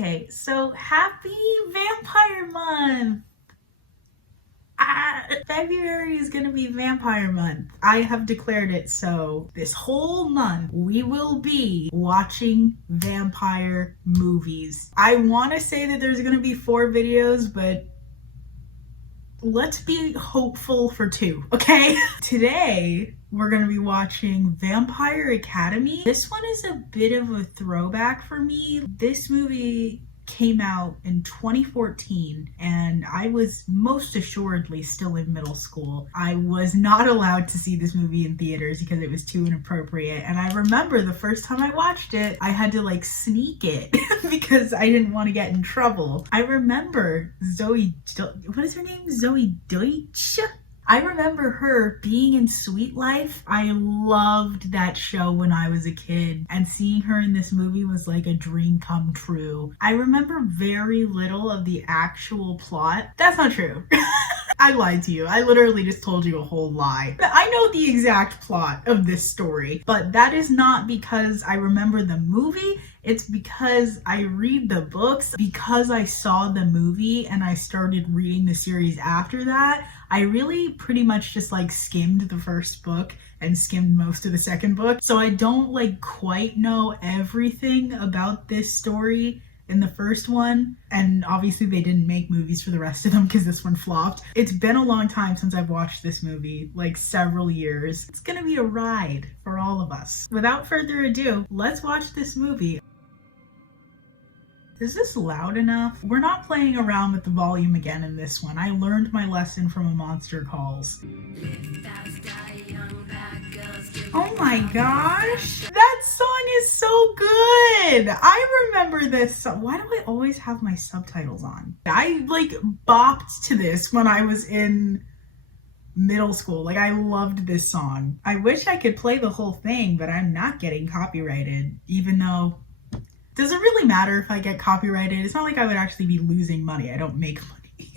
Okay, so happy Vampire Month! February is gonna be Vampire Month. I have declared it, so this whole month we will be watching vampire movies. I want to say that there's gonna be 4 videos, but let's be hopeful for 2, okay? Today, we're gonna be watching Vampire Academy. This one is a bit of a throwback for me. This movie came out in 2014 and I was most assuredly still in middle school. I was not allowed to see this movie in theaters because it was too inappropriate, and I remember the first time I watched it I had to like sneak it because I didn't want to get in trouble. I remember Zoe Deutsch? I remember her being in Sweet Life. I loved that show when I was a kid, and seeing her in this movie was like a dream come true. I remember very little of the actual plot. That's not true. I lied to you. I literally just told you a whole lie. I know the exact plot of this story, but that is not because I remember the movie. It's because I read the books. Because I saw the movie and I started reading the series after that, I really pretty much just like skimmed the first book and skimmed most of the second book. So I don't like quite know everything about this story in the first one, and obviously they didn't make movies for the rest of them because this one flopped. It's been a long time since I've watched this movie, like several years. It's gonna be a ride for all of us. Without further ado, let's watch this movie. Is this loud enough? We're not playing around with the volume again in this one. I learned my lesson from a Monster Calls. Oh my gosh! That song is so good! I remember this song. Why do I always have my subtitles on? I like bopped to this when I was in middle school. Like, I loved this song. I wish I could play the whole thing, but I'm not getting copyrighted, even though... Does it really matter if I get copyrighted? It's not like I would actually be losing money. I don't make money.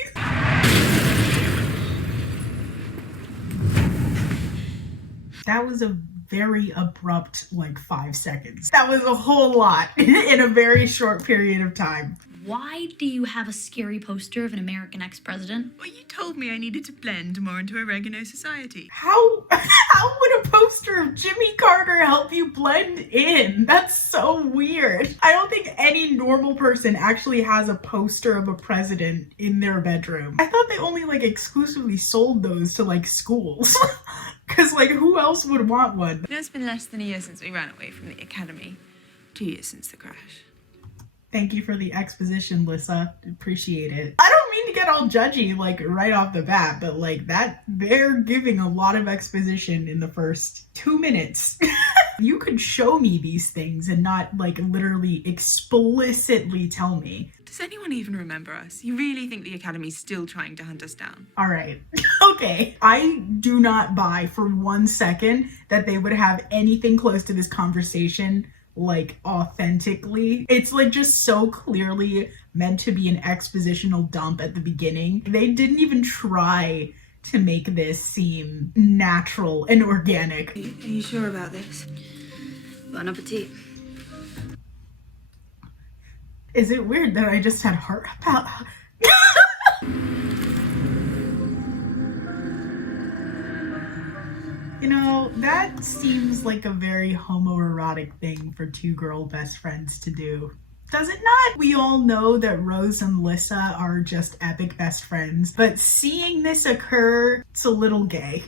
That was a very abrupt, like, 5 seconds. That was a whole lot in a very short period of time. Why do you have a scary poster of an American ex-president? Well, you told me I needed to blend more into oregano society. How would a poster of Jimmy Carter help you blend in? That's so weird. I don't think any normal person actually has a poster of a president in their bedroom. I thought they only like exclusively sold those to like schools. Cause like who else would want one? It's been less than a year since we ran away from the academy. 2 years since the crash. Thank you for the exposition, Lissa. Appreciate it. I don't mean to get all judgy, like, right off the bat, but, like, that, they're giving a lot of exposition in the first 2 minutes. You could show me these things and not, like, literally explicitly tell me. Does anyone even remember us? You really think the Academy's still trying to hunt us down? All right. Okay. I do not buy for 1 second that they would have anything close to this conversation like authentically. It's like just so clearly meant to be an expositional dump at the beginning. They didn't even try to make this seem natural and organic. Are you sure about this? Bon appetit. Is it weird that I just had heart about You know, that seems like a very homoerotic thing for 2 girl best friends to do. Does it not? We all know that Rose and Lissa are just epic best friends, but seeing this occur, it's a little gay.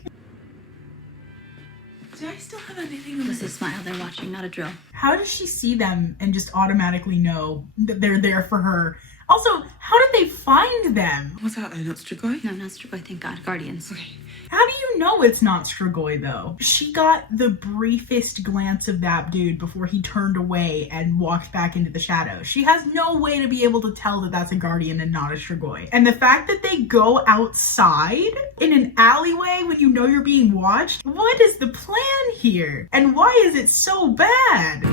Do I still have anything on This is Smile. They're watching, not a drill. How does she see them and just automatically know that they're there for her? Also, how did they find them? What's that? Not Strigoi? No, not Strigoi, thank God. Guardians. Okay. How do you know it's not Strigoi, though? She got the briefest glance of that dude before he turned away and walked back into the shadows. She has no way to be able to tell that that's a Guardian and not a Strigoi. And the fact that they go outside in an alleyway when you know you're being watched, what is the plan here? And why is it so bad?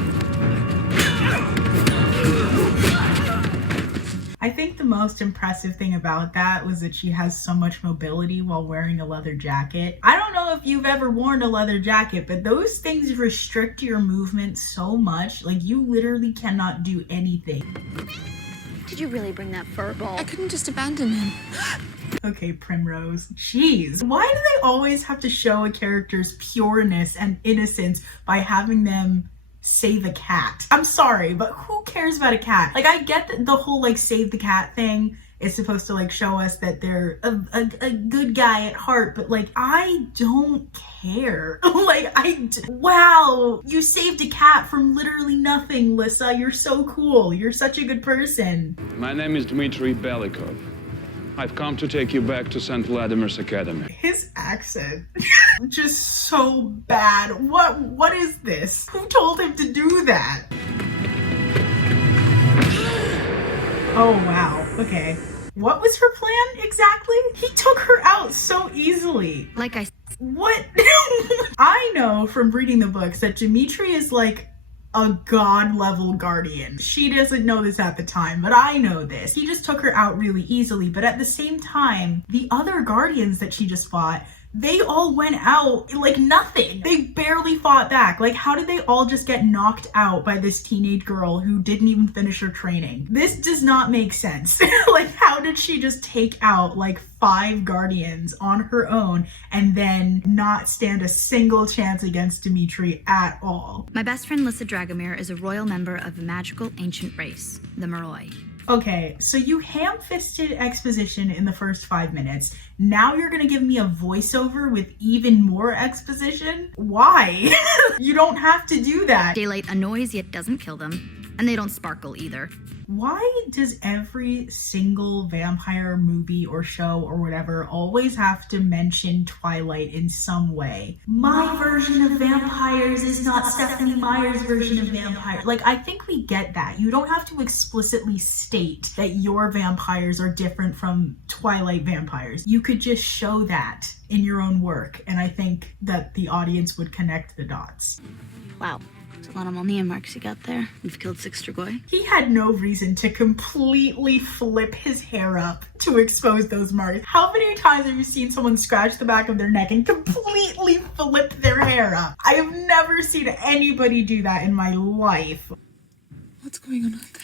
I think the most impressive thing about that was that she has so much mobility while wearing a leather jacket. I don't know if you've ever worn a leather jacket, but those things restrict your movement so much. Like, you literally cannot do anything. Did you really bring that fur ball? I couldn't just abandon him. Okay, Primrose. Jeez. Why do they always have to show a character's pureness and innocence by having them save a cat? I'm sorry, but who cares about a cat? Like, I get the whole, like, save the cat thing. It's supposed to, like, show us that they're a good guy at heart, but, like, I don't care. Like, wow, you saved a cat from literally nothing, Lissa. You're so cool. You're such a good person. My name is Dimitri Belikov. I've come to take you back to St. Vladimir's Academy. His accent, just so bad. What is this? Who told him to do that? Oh, wow. Okay. What was her plan exactly? He took her out so easily. Like I What? I know from reading the books that Dimitri is like a god level guardian. She doesn't know this at the time, but I know this. He just took her out really easily, but at the same time, the other guardians that she just fought, they all went out like nothing. They barely fought back. Like, how did they all just get knocked out by this teenage girl who didn't even finish her training? This does not make sense. Like, how did she just take out like 5 guardians on her own and then not stand a single chance against Dimitri at all? My best friend Lissa Dragomir is a royal member of a magical ancient race, the Moroi. Okay, so you ham-fisted exposition in the first 5 minutes. Now you're gonna give me a voiceover with even more exposition? Why? You don't have to do that. Daylight annoys yet doesn't kill them, and they don't sparkle either. Why does every single vampire movie or show or whatever always have to mention Twilight in some way? My version of vampires is not Stephanie Meyer's version of vampires. Like, I think we get that. You don't have to explicitly state that your vampires are different from Twilight vampires. You could just show that in your own work, and I think that the audience would connect the dots. Wow. There's a lot of Molniya marks you got there. You've killed 6 Strigoi. He had no reason to completely flip his hair up to expose those marks. How many times have you seen someone scratch the back of their neck and completely flip their hair up? I have never seen anybody do that in my life. What's going on out there?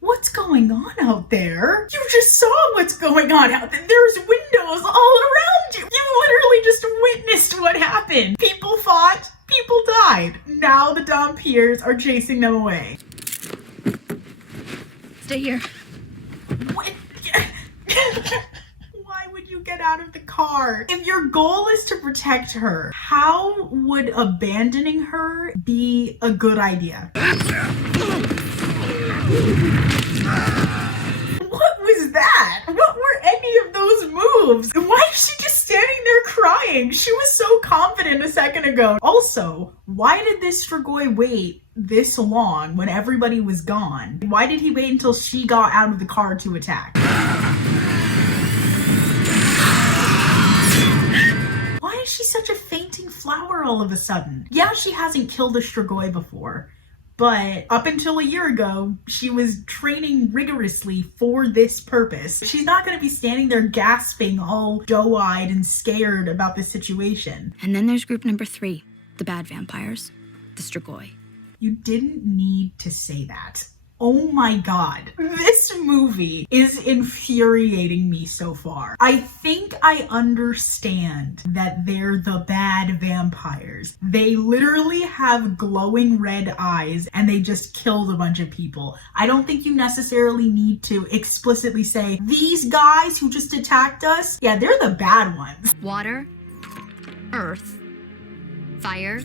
What's going on out there? You just saw what's going on out there. There's windows all around you. You literally just witnessed what happened. People fought. People died. Now the Dompiers are chasing them away. Stay here. What? Why would you get out of the car? If your goal is to protect her, how would abandoning her be a good idea? What was that? What were any of those moves? Why is she just standing there crying? She was so confident a second ago. Also, why did this Strigoi wait this long when everybody was gone? Why did he wait until she got out of the car to attack? Why is she such a fainting flower all of a sudden? Yeah, she hasn't killed a Strigoi before, but up until a year ago, she was training rigorously for this purpose. She's not going to be standing there gasping, all doe-eyed and scared about the situation. And then there's group number 3, the bad vampires, the Strigoi. You didn't need to say that. Oh my god. This movie is infuriating me so far. I think I understand that they're the bad vampires. They literally have glowing red eyes and they just killed a bunch of people. I don't think you necessarily need to explicitly say, these guys who just attacked us, yeah, they're the bad ones. Water, earth, fire,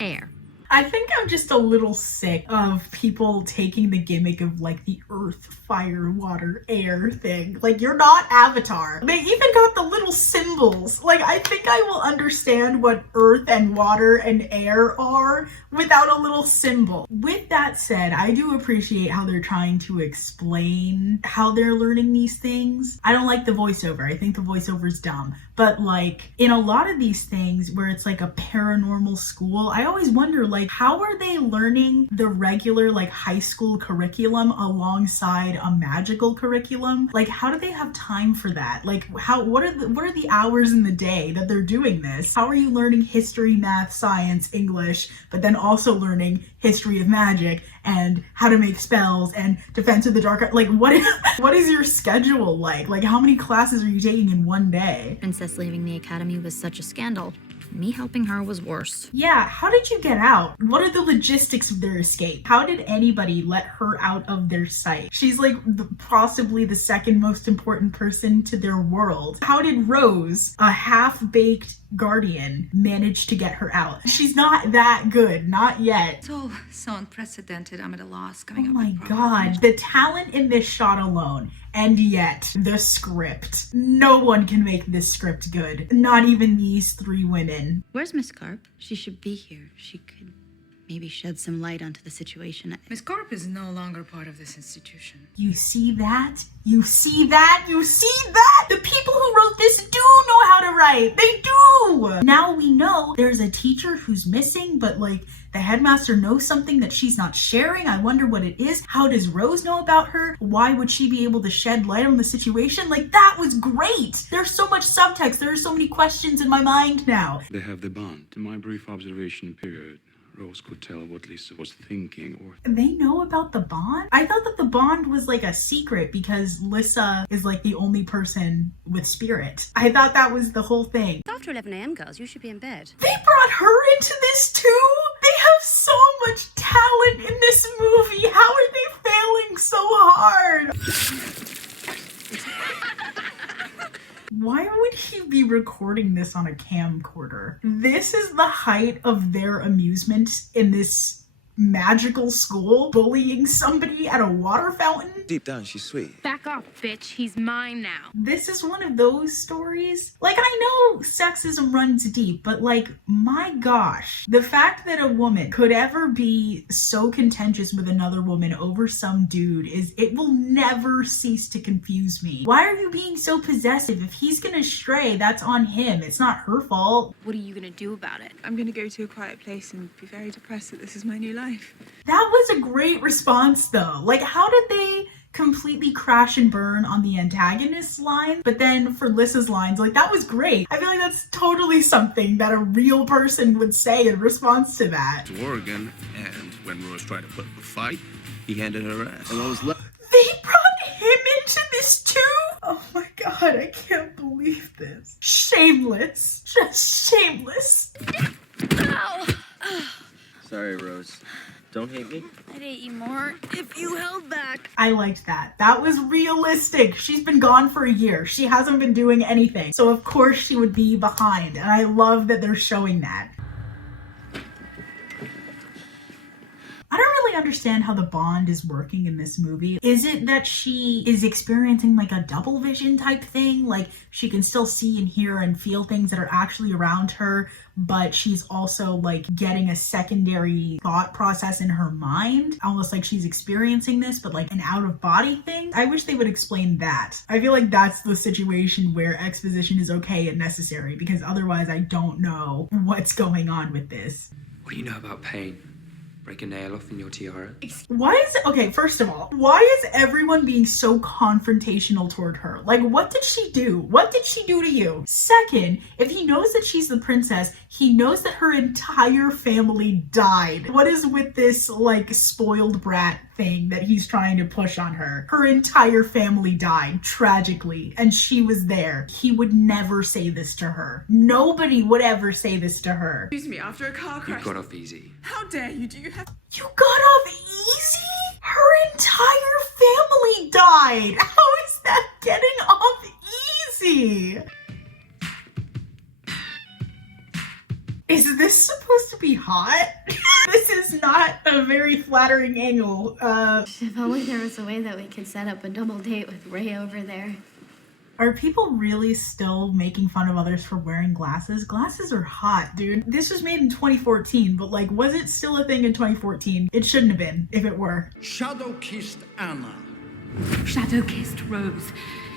air. I think I'm just a little sick of people taking the gimmick of like the earth, fire, water, air thing. Like, you're not Avatar. They even got the little symbols. Like, I think I will understand what earth and water and air are without a little symbol. With that said, I do appreciate how they're trying to explain how they're learning these things. I don't like the voiceover. I think the voiceover's dumb. But like, in a lot of these things where it's like a paranormal school, I always wonder, like, how are they learning the regular like high school curriculum alongside a magical curriculum? Like, how do they have time for that? Like, what are the hours in the day that they're doing this? How are you learning history, math, science, English, but then also learning history of magic and how to make spells and defense of the dark. Like, what is your schedule like? Like, how many classes are you taking in one day? Princess leaving the academy was such a scandal. Me helping her was worse. Yeah, how did you get out? What are the logistics of their escape? How did anybody let her out of their sight? She's like possibly the second most important person to their world. How did Rose, a half-baked guardian, manage to get her out? She's not that good, not yet. It's all so unprecedented. I'm at a loss Oh coming up my with problems. god, the talent in this shot alone, and yet the script. No one can make this script good. Not even these three women. Where's Miss Carp? She should be here. She could maybe shed some light onto the situation. Miss Corp is no longer part of this institution. You see that? You see that? You see that? The people who wrote this do know how to write. They do! Now we know there's a teacher who's missing, but like the headmaster knows something that she's not sharing. I wonder what it is. How does Rose know about her? Why would she be able to shed light on the situation? Like, that was great! There's so much subtext. There are so many questions in my mind now. They have the bond. In my brief observation period, Rose could tell what Lisa was thinking or... They know about the bond? I thought that the bond was like a secret because Lissa is like the only person with spirit. I thought that was the whole thing. It's after 11 a.m., girls. You should be in bed. They brought her into this too? They have so much talent in this movie. How are they failing so hard? Why would he be recording this on a camcorder? This is the height of their amusement in this magical school, bullying somebody at a water fountain. Deep down, she's sweet. Back off, bitch. He's mine now. This is one of those stories. Like, I know sexism runs deep, but like, my gosh, the fact that a woman could ever be so contentious with another woman over some dude it will never cease to confuse me. Why are you being so possessive? If he's gonna stray, that's on him. It's not her fault. What are you gonna do about it? I'm gonna go to a quiet place and be very depressed that this is my new life. That was a great response though. Like, how did they completely crash and burn on the antagonist's line, but then for Lissa's lines, like, that was great. I feel like that's totally something that a real person would say in response to that. To Oregon, and when Rose tried to put up a fight, he handed her ass. And Rose left. They brought him into this too? Oh my god, I can't believe this. Shameless. Just shameless. Ow! Sorry, Rose. Don't hate me. I'd hate you more if you held back. I liked that. That was realistic. She's been gone for a year. She hasn't been doing anything. So of course she would be behind. And I love that they're showing that. I don't really understand how the bond is working in this movie. Is it that she is experiencing like a double vision type thing? Like she can still see and hear and feel things that are actually around her, but she's also like getting a secondary thought process in her mind, almost like she's experiencing this, but like an out of body thing. I wish they would explain that. I feel like that's the situation where exposition is okay and necessary, because otherwise I don't know what's going on with this. What do you know about pain? Break a nail off in your tiara? Why is it, okay, first of all, why is everyone being so confrontational toward her? Like, what did she do? What did she do to you? Second, if he knows that she's the princess, he knows that her entire family died. What is with this, like, spoiled brat thing that he's trying to push on her? Her entire family died, tragically, and she was there. He would never say this to her. Nobody would ever say this to her. Excuse me, after a car You crash. got off easy. How dare you? Do you have... You got off easy? Her entire family died. How is that getting off easy? Is this supposed to be hot? This is not a very flattering angle. If only there was a way that we could set up a double date with Ray over there. Are people really still making fun of others for wearing glasses? Glasses are hot, dude. This was made in 2014, but like, was it still a thing in 2014? It shouldn't have been, if it were. Shadow-kissed Anna. Shadow-kissed Rose.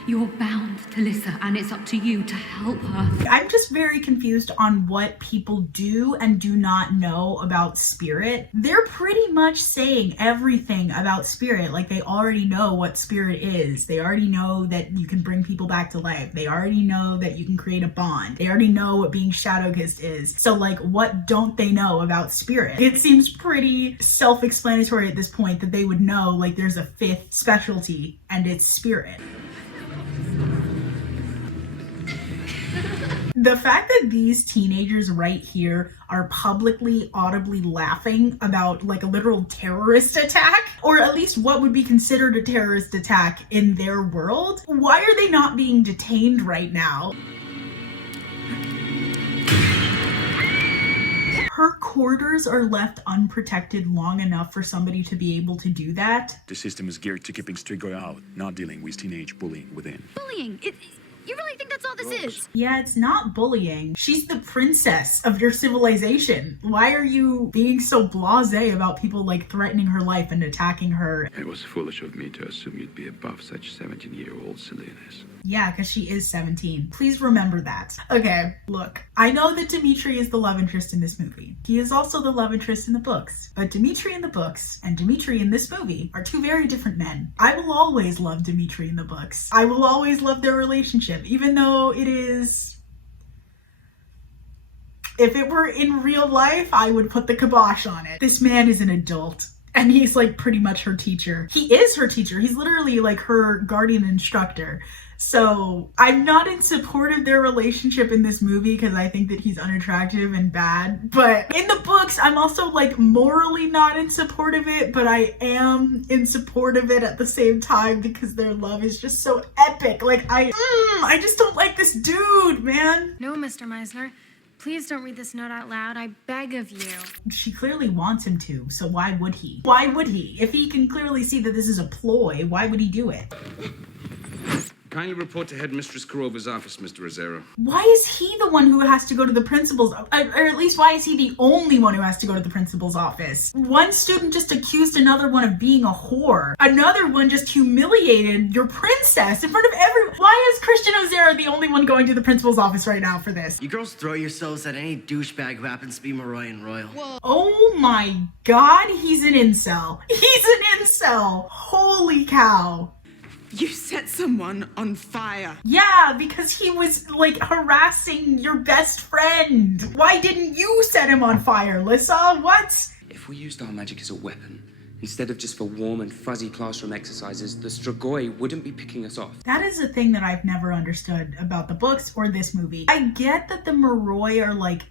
You're bound to Lissa, and it's up to you to help her. I'm just very confused on what people do and do not know about spirit. They're pretty much saying everything about spirit. Like, they already know what spirit is. They already know that you can bring people back to life. They already know that you can create a bond. They already know what being shadow kissed is. So, like, what don't they know about spirit? It seems pretty self-explanatory at this point that they would know, like, there's a fifth specialty and it's spirit. The fact that these teenagers right here are publicly, audibly laughing about like a literal terrorist attack, or at least what would be considered a terrorist attack in their world, why are they not being detained right now? Her quarters are left unprotected long enough for somebody to be able to do that. The system is geared to keeping Strigoi out, not dealing with teenage bullying within. Bullying? You really think that's all this is? Yeah, it's not bullying. She's the princess of your civilization. Why are you being so blasé about people like threatening her life and attacking her? It was foolish of me to assume you'd be above such 17-year-old silliness. Yeah, because she is 17. Please remember that. Okay, look. I know that Dimitri is the love interest in this movie. He is also the love interest in the books. But Dimitri in the books and Dimitri in this movie are two very different men. I will always love Dimitri in the books. I will always love their relationship, even though it is... If it were in real life, I would put the kibosh on it. This man is an adult. And he's like pretty much her teacher. He is her teacher. He's literally like her guardian instructor. So I'm not in support of their relationship in this movie because I think that he's unattractive and bad. But in the books, I'm also like morally not in support of it, but I am in support of it at the same time because their love is just so epic. Like I just don't like this dude, man. No, Mr. Meisner. Please don't read this note out loud. I beg of you. She clearly wants him to, so why would he? Why would he? If he can clearly see that this is a ploy, why would he do it? Kindly report to Headmistress Kurova's office, Mr. Rosero. Why is he the one who has to go to the principal's, or at least why is he the only one who has to go to the principal's office? One student just accused another one of being a whore. Another one just humiliated your princess in front of everyone. Why is Christian Ozera the only one going to the principal's office right now for this? You girls throw yourselves at any douchebag who happens to be Maroy and Royal. Whoa. Oh my god, he's an incel. He's an incel. Holy cow. You set someone on fire. Yeah, because he was, like, harassing your best friend. Why didn't you set him on fire, Lissa? What? If we used our magic as a weapon, instead of just for warm and fuzzy classroom exercises, the Strigoi wouldn't be picking us off. That is a thing that I've never understood about the books or this movie. I get that the Moroi are like,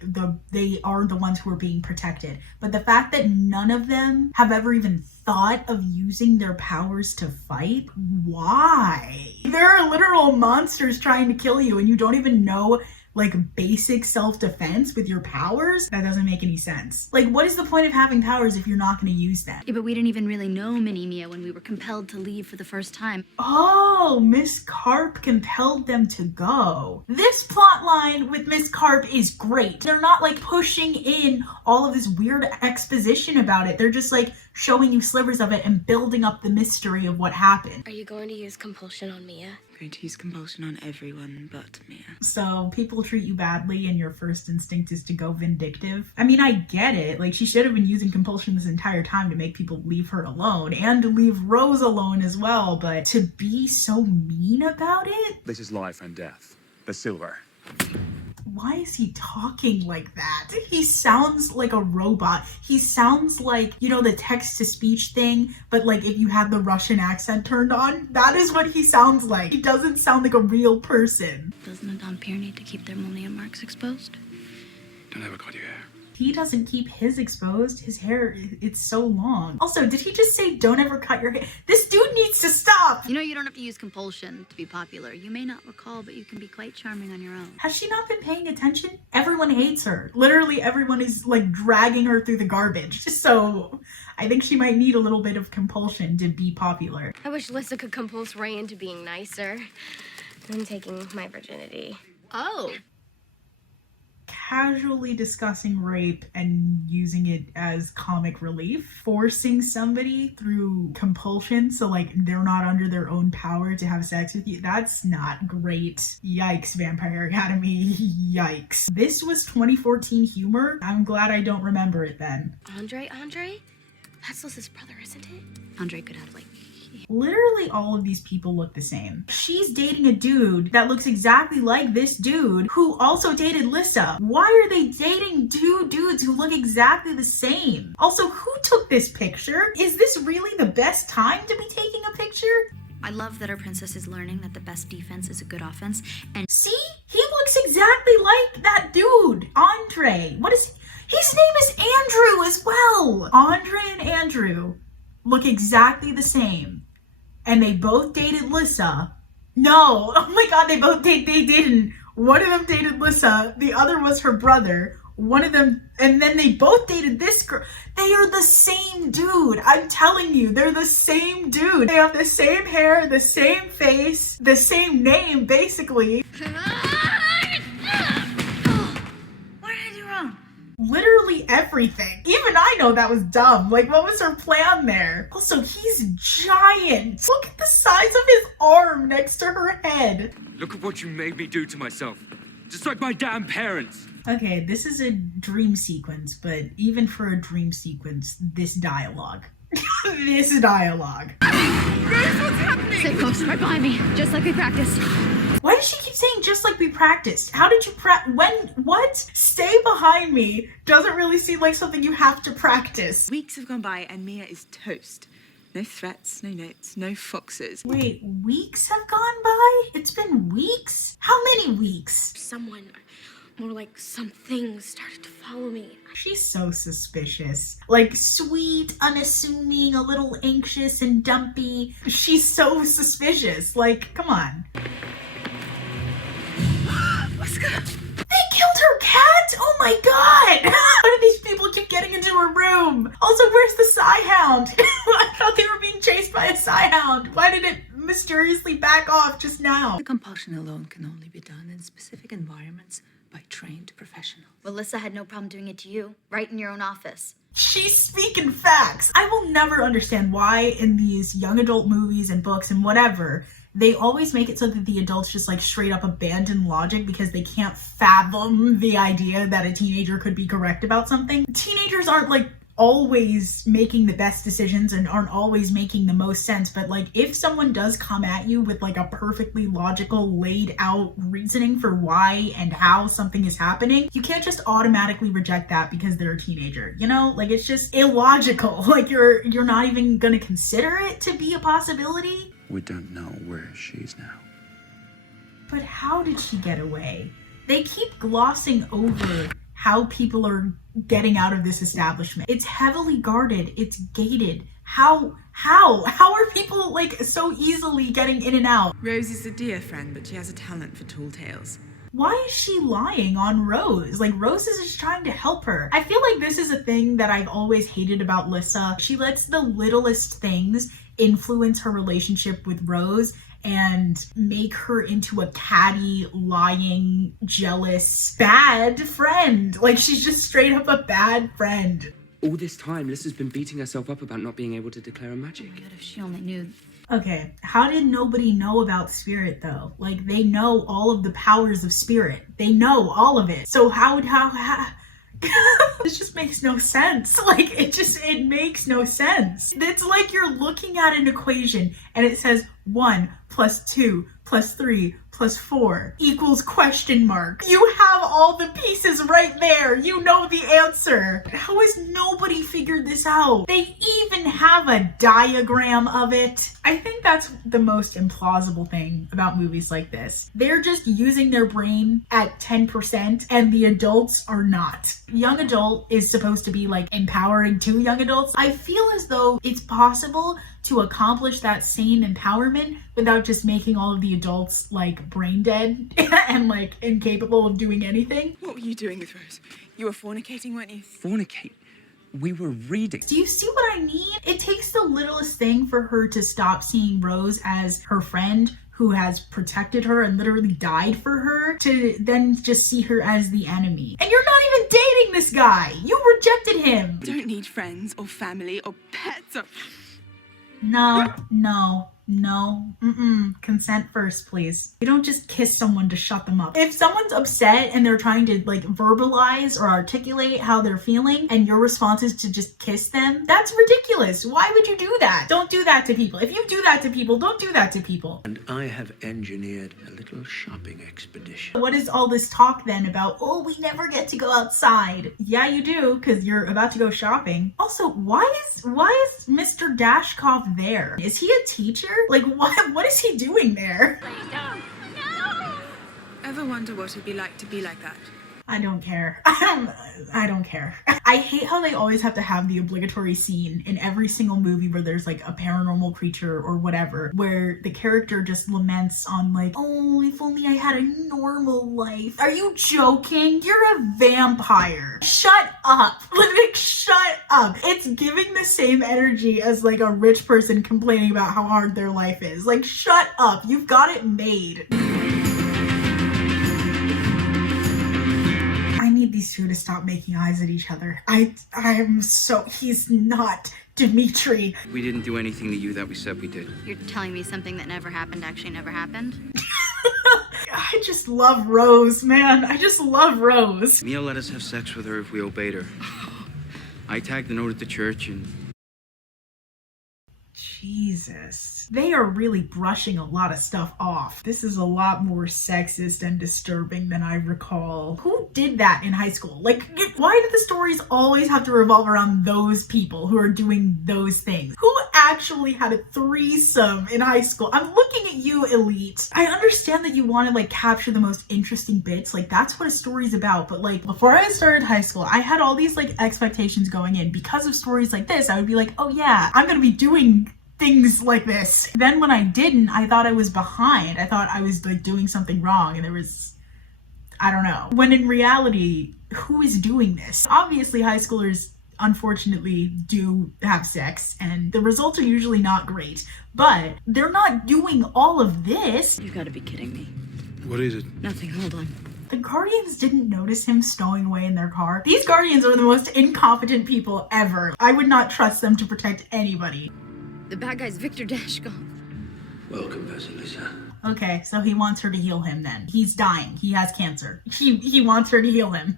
they are the ones who are being protected, but the fact that none of them have ever even thought of using their powers to fight? Why? There are literal monsters trying to kill you and you don't even know like basic self-defense with your powers? That doesn't make any sense. Like, what is the point of having powers if you're not going to use them? Yeah, but we didn't even really know Mini-Mia when we were compelled to leave for the first time. Oh, Miss Carp compelled them to go. This plot line with Miss Carp is great. They're not like pushing in all of this weird exposition about it. They're just like showing you slivers of it and building up the mystery of what happened. Are you going to use compulsion on Mia? I'm going to use compulsion on everyone but Mia. So people treat you badly and your first instinct is to go vindictive. I mean, I get it. Like, she should have been using compulsion this entire time to make people leave her alone and to leave Rose alone as well, but to be so mean about it? This is life and death. The silver. Why is he talking like that? He sounds like a robot. He sounds like, you know, the text-to-speech thing, but like if you had the Russian accent turned on, that is what he sounds like. He doesn't sound like a real person. Doesn't a Vampire need to keep their Monian marks exposed? Don't ever cut your hair. He doesn't keep his exposed. His hair, it's so long. Also, did he just say don't ever cut your hair? This dude needs to stop! You know, you don't have to use compulsion to be popular. You may not recall, but you can be quite charming on your own. Has she not been paying attention? Everyone hates her. Literally everyone is like dragging her through the garbage. So I think she might need a little bit of compulsion to be popular. I wish Lissa could compulse Ray into being nicer than taking my virginity. Oh. casually discussing rape and using it as comic relief, forcing somebody through compulsion, so like they're not under their own power to have sex with you. That's not great. Yikes, Vampire Academy. Yikes. This was 2014 humor. I'm glad I don't remember it then. Andre? That's Liz's brother, isn't it? Andre could have, like... Literally all of these people look the same. She's dating a dude that looks exactly like this dude who also dated Lissa. Why are they dating two dudes who look exactly the same? Also, who took this picture? Is this really the best time to be taking a picture? I love that our princess is learning that the best defense is a good offense, and... See? He looks exactly like that dude, Andre. What is... His name is Andrew as well. Andre and Andrew look exactly the same. And they both dated Lissa. No, oh my god, they didn't. One of them dated Lissa, the other was her brother. One of them, and then they both dated this girl. They are the same dude. I'm telling you, they're the same dude. They have the same hair, the same face, the same name, basically. Literally everything. Even I know that was dumb. Like, what was her plan there? Also, he's giant. Look at the size of his arm next to her head. Look at what you made me do to myself. Just like my damn parents. Okay, this is a dream sequence, but even for a dream sequence, this dialogue. This dialogue. Rose, what's happening? Sit close, right behind me, just like we practiced. Why does she keep saying just like we practiced? How did you what? Stay behind me doesn't really seem like something you have to practice. Weeks have gone by and Mia is toast. No threats, no notes, no foxes. Wait, weeks have gone by? It's been weeks? How many weeks? Someone, more like something, started to follow me. She's so suspicious. Like, sweet, unassuming, a little anxious and dumpy. She's so suspicious. Like, come on. They killed her cat? Oh my god! How do these people keep getting into her room? Also, where's the Psyhound? I thought they were being chased by a Psyhound. Why did it mysteriously back off just now? The compulsion alone can only be done in specific environments by trained professionals. Well, Lissa had no problem doing it to you, right in your own office. She's speaking facts. I will never understand why in these young adult movies and books and whatever, they always make it so that the adults just like straight up abandon logic because they can't fathom the idea that a teenager could be correct about something. Teenagers aren't like always making the best decisions and aren't always making the most sense, but like if someone does come at you with like a perfectly logical laid out reasoning for why and how something is happening, you can't just automatically reject that because they're a teenager, you know? Like it's just illogical. Like you're not even gonna consider it to be a possibility. We don't know where she's now. But how did she get away? They keep glossing over how people are getting out of this establishment. It's heavily guarded, it's gated. How are people like so easily getting in and out? Rose is a dear friend, but she has a talent for tall tales. Why is she lying on Rose? Like, Rose is just trying to help her. I feel like this is a thing that I've always hated about Lissa. She lets the littlest things influence her relationship with Rose and make her into a catty, lying, jealous, bad friend. Like, she's just straight up a bad friend. All this time, Lissa's been beating herself up about not being able to declare a magic. Oh my god, if she only knew. Okay, how did nobody know about Spirit though? Like, they know all of the powers of Spirit. They know all of it. So how this just makes no sense. Like, it makes no sense. It's like you're looking at an equation and it says 1 + 2 + 3 + 4 equals question mark. You have all the pieces right there. You know the answer. How has nobody figured this out? They even have a diagram of it. I think that's the most implausible thing about movies like this. They're just using their brain at 10% and the adults are not. Young adult is supposed to be like empowering to young adults. I feel as though it's possible to accomplish that same empowerment without just making all of the adults like brain dead and like incapable of doing anything. What were you doing with Rose? You were fornicating, weren't you? Fornicate? We were reading. Do you see what I mean? It takes the littlest thing for her to stop seeing Rose as her friend who has protected her and literally died for her, to then just see her as the enemy. And you're not even dating this guy. You rejected him. Don't need friends or family or pets or... No. Consent first, please. You don't just kiss someone to shut them up. If someone's upset and they're trying to like verbalize or articulate how they're feeling and your response is to just kiss them, that's ridiculous. Why would you do that? Don't do that to people. If you do that to people, don't do that to people. And I have engineered a little shopping expedition. What is all this talk then about, oh, we never get to go outside? Yeah, you do, because you're about to go shopping. Also, why is Mr. Dashkov there? Is he a teacher? Like, what is he doing there? Please don't. No! Ever wonder what it'd be like to be like that? I don't care. I don't care. I hate how they always have to have the obligatory scene in every single movie where there's like a paranormal creature or whatever, where the character just laments on like, oh, if only I had a normal life. Are you joking? You're a vampire. Shut up. Like, shut up. It's giving the same energy as like a rich person complaining about how hard their life is. Like, shut up. You've got it made. I need these two to stop making eyes at each other. He's not Dimitri. We didn't do anything to you that we said we did. You're telling me something that never happened actually never happened? I just love Rose, man. I just love Rose. Mia let us have sex with her if we obeyed her. I tagged the note at the church and... Jesus. They are really brushing a lot of stuff off. This is a lot more sexist and disturbing than I recall. Who did that in high school? Like, why do the stories always have to revolve around those people who are doing those things? Who actually had a threesome in high school? I'm looking at you, Elite. I understand that you want to like capture the most interesting bits. Like, that's what a story's about. But like, before I started high school, I had all these like expectations going in. Because of stories like this, I would be like, oh yeah, I'm gonna be doing things like this. Then when I didn't, I thought I was behind. I thought I was like doing something wrong and there was, I don't know. When in reality, who is doing this? Obviously, high schoolers unfortunately do have sex and the results are usually not great, but they're not doing all of this. You've got to be kidding me. What is it? Nothing, hold on. The Guardians didn't notice him stowing away in their car. These Guardians are the most incompetent people ever. I would not trust them to protect anybody. The bad guy's Victor Dashkov. Welcome, Vasilisa. Okay, so he wants her to heal him then. He's dying. He has cancer. He wants her to heal him.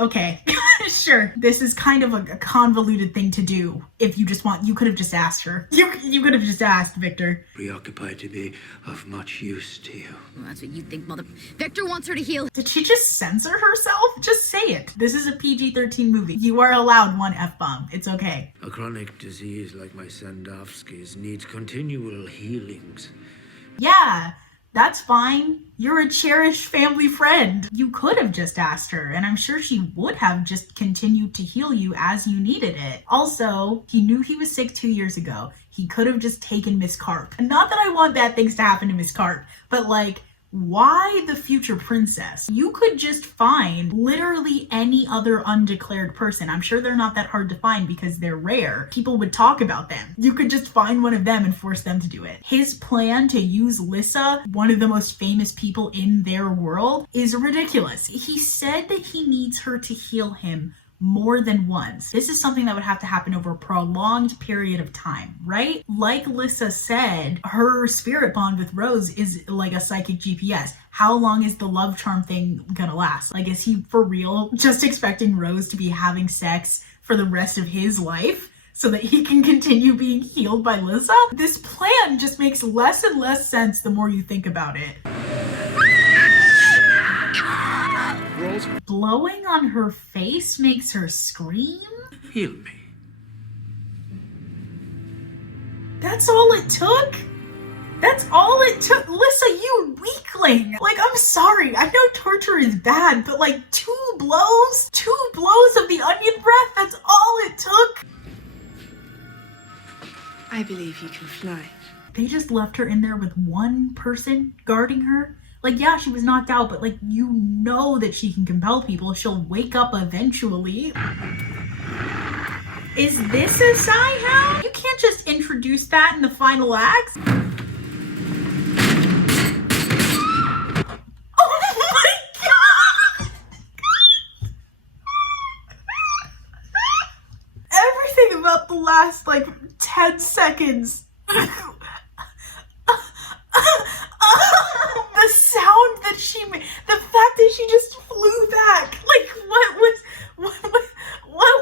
Okay, sure. This is kind of a convoluted thing to do. If you just want, you could have just asked her. You could have just asked, Victor. Preoccupied to be of much use to you. Well, that's what you think, mother. Victor wants her to heal. Did she just censor herself? Just say it. This is a PG-13 movie. You are allowed one F-bomb. It's okay. A chronic disease like my Sandowski's needs continual healings. Yeah. That's fine. You're a cherished family friend. You could have just asked her, and I'm sure she would have just continued to heal you as you needed it. Also, he knew he was sick 2 years ago. He could have just taken Miss Carp. And not that I want bad things to happen to Miss Carp, but like, why the future princess? You could just find literally any other undeclared person. I'm sure they're not that hard to find because they're rare. People would talk about them. You could just find one of them and force them to do it. His plan to use Lissa, one of the most famous people in their world, is ridiculous. He said that he needs her to heal him more than once. This is something that would have to happen over a prolonged period of time, right? Like Lissa said, her spirit bond with Rose is like a psychic GPS. How long is the love charm thing gonna last? Like, is he for real just expecting Rose to be having sex for the rest of his life so that he can continue being healed by Lissa? This plan just makes less and less sense the more you think about it. Blowing on her face makes her scream? Heal me. That's all it took? That's all it took? Lissa, you weakling! Like, I'm sorry, I know torture is bad, but like, 2 blows? 2 blows of the onion breath? That's all it took? I believe you can fly. They just left her in there with one person guarding her? Like, yeah, she was knocked out, but like, you know that she can compel people. She'll wake up eventually. Is this a Psy-Hound? You can't just introduce that in the final act. last like 10 seconds. The sound that she made, the fact that she just flew back, like what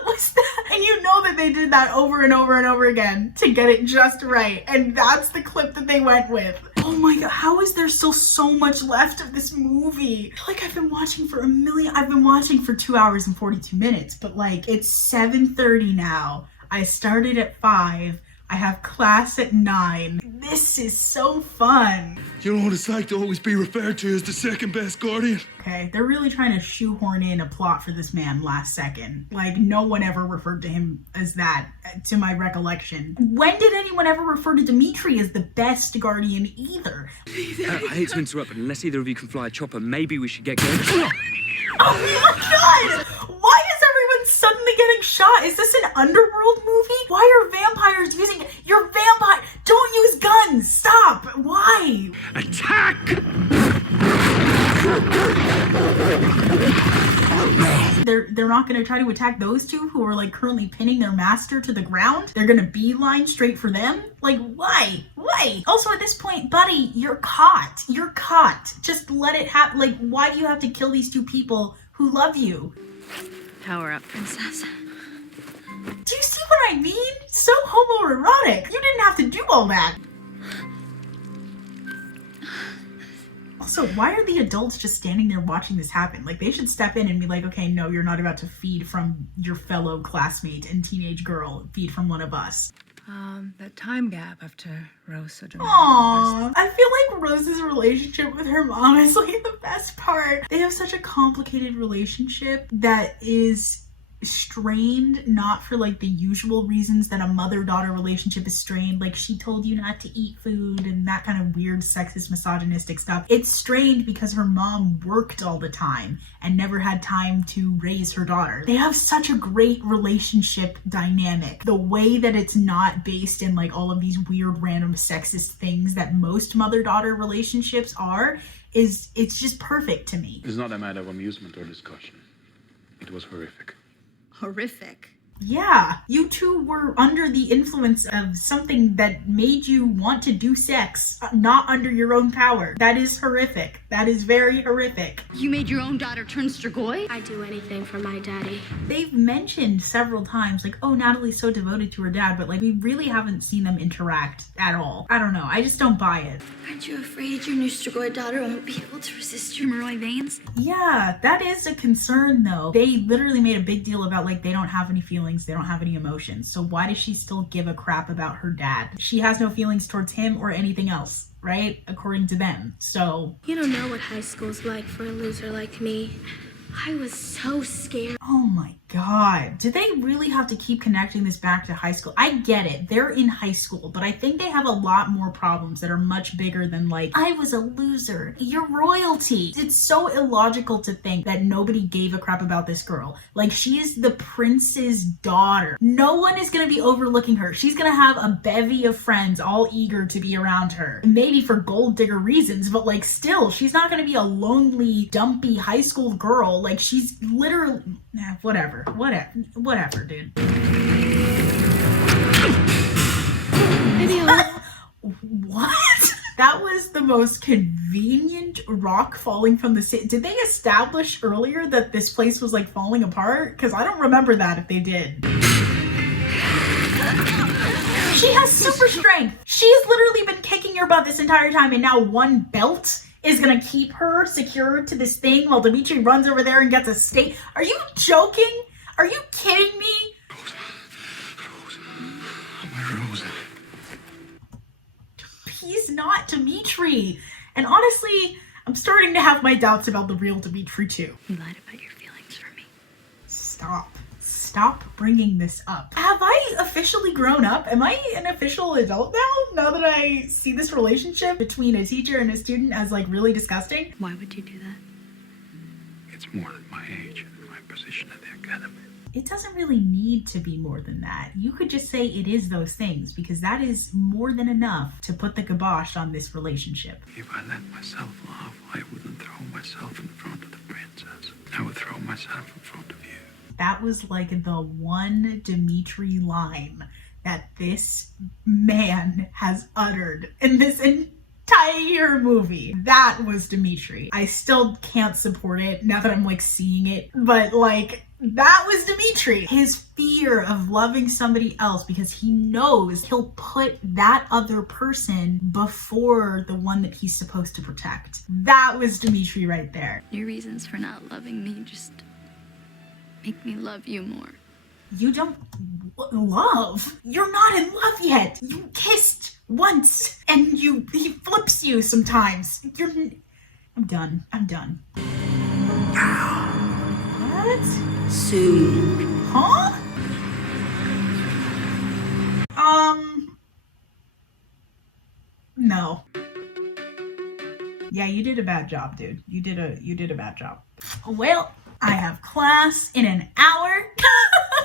was that? And you know that they did that over and over and over again to get it just right, and that's the clip that they went with. Oh my god, how is there still so much left of this movie? I feel like I've been watching for I've been watching for 2 hours and 42 minutes, but like it's 7:30 now. I started at 5. I have class at 9. This is so fun. You know what it's like to always be referred to as the second best guardian? Okay, they're really trying to shoehorn in a plot for this man last second. Like, no one ever referred to him as that, to my recollection. When did anyone ever refer to Dimitri as the best guardian either? I hate to interrupt, but unless either of you can fly a chopper, maybe we should get going. Oh my god! Why is everyone suddenly getting shot? Is this an underworld movie? Why are vampires using... You're vampire! Don't use guns! Stop! Why? Attack! They're not gonna try to attack those two who are like currently pinning their master to the ground? They're gonna beeline straight for them? Like, why? Why? Also, at this point, buddy, you're caught. You're caught. Just let it happen. Like, why do you have to kill these two people who love you? Power up, princess. Do you see what I mean? So homoerotic. You didn't have to do all that. Also, why are the adults just standing there watching this happen? Like, they should step in and be like, okay, no, you're not about to feed from your fellow classmate and teenage girl. Feed from one of us. That time gap after Rose so dramatic. Aww. I feel like Rose's relationship with her mom is like the best part. They have such a complicated relationship that is strained, not for like the usual reasons that a mother-daughter relationship is strained, like she told you not to eat food and that kind of weird sexist misogynistic stuff. It's strained because her mom worked all the time and never had time to raise her daughter. They have such a great relationship dynamic. The way that it's not based in like all of these weird random sexist things that most mother-daughter relationships are, it's just perfect to me. It's not a matter of amusement or discussion. It was horrific. Horrific. Yeah, you two were under the influence of something that made you want to do sex, not under your own power. That is horrific. That is very horrific. You made your own daughter turn Strigoi? I'd do anything for my daddy. They've mentioned several times, like, oh, Natalie's so devoted to her dad, but like, we really haven't seen them interact at all. I don't know. I just don't buy it. Aren't you afraid your new Strigoi daughter won't be able to resist your Moroi veins? Yeah, that is a concern though. They literally made a big deal about like, they don't have any feelings, they don't have any emotions. So why does she still give a crap about her dad? She has no feelings towards him or anything else, right? According to them. So you don't know what high school's like for a loser like me. I was so scared. oh my god, do they really have to keep connecting this back to high school? I get it, they're in high school, but I think they have a lot more problems that are much bigger than like, I was a loser. You're royalty. It's so illogical to think that nobody gave a crap about this girl. Like, she is the prince's daughter. No one is gonna be overlooking her. She's gonna have a bevy of friends all eager to be around her. Maybe for gold digger reasons, but like still, she's not gonna be a lonely, dumpy high school girl. Like, she's literally, whatever, dude. What? That was the most convenient rock falling from the city. Did they establish earlier that this place was like falling apart? Because I don't remember that if they did. She has super strength. She's literally been kicking your butt this entire time, and now one belt is gonna keep her secured to this thing while Dimitri runs over there and gets a steak. Are you joking? Are you kidding me? Rosa. He's not Dimitri. And honestly, I'm starting to have my doubts about the real Dimitri too. You lied about your feelings for me. Stop bringing this up. Have I officially grown up? Am I an official adult now that I see this relationship between a teacher and a student as like really disgusting? Why would you do that? It's more than my age and my position at the academy. It doesn't really need to be more than that. You could just say it is those things, because that is more than enough to put the kibosh on this relationship. If I let myself laugh, I wouldn't throw myself in front of the princess. I would throw myself in front of you. That was like the one Dimitri line that this man has uttered in this entire movie. That was Dimitri. I still can't support it now that I'm like seeing it, but like that was Dimitri. His fear of loving somebody else because he knows he'll put that other person before the one that he's supposed to protect. That was Dimitri right there. Your reasons for not loving me just make me love you more. You don't love. You're not in love yet. You kissed once and he flips you sometimes. I'm done. What? Soon. Huh? No. Yeah, you did a bad job, dude. You did a bad job. Well, I have class in an hour.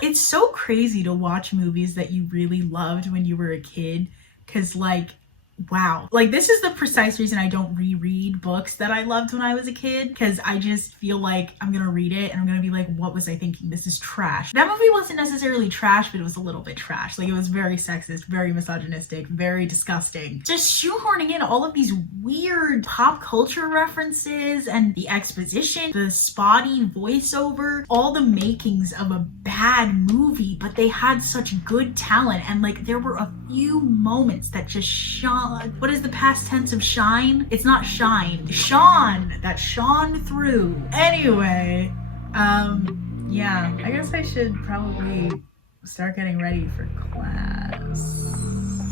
It's so crazy to watch movies that you really loved when you were a kid, because like, wow. Like, this is the precise reason I don't reread books that I loved when I was a kid, because I just feel like I'm gonna read it and I'm gonna be like, what was I thinking? This is trash. That movie wasn't necessarily trash, but it was a little bit trash. Like, it was very sexist, very misogynistic, very disgusting. Just shoehorning in all of these weird pop culture references and the exposition, the spotty voiceover, all the makings of a bad movie, but they had such good talent, and like there were a few moments that just shone. What is the past tense of shine? It's not shine. Shone. That shone through. Anyway, yeah, I guess I should probably start getting ready for class.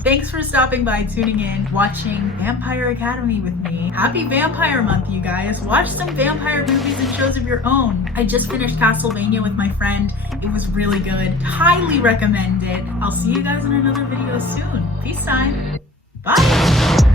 Thanks for stopping by, tuning in, watching Vampire Academy with me. Happy Vampire Month, you guys. Watch some vampire movies and shows of your own. I just finished Castlevania with my friend. It was really good. Highly recommend it. I'll see you guys in another video soon. Peace sign. Bye!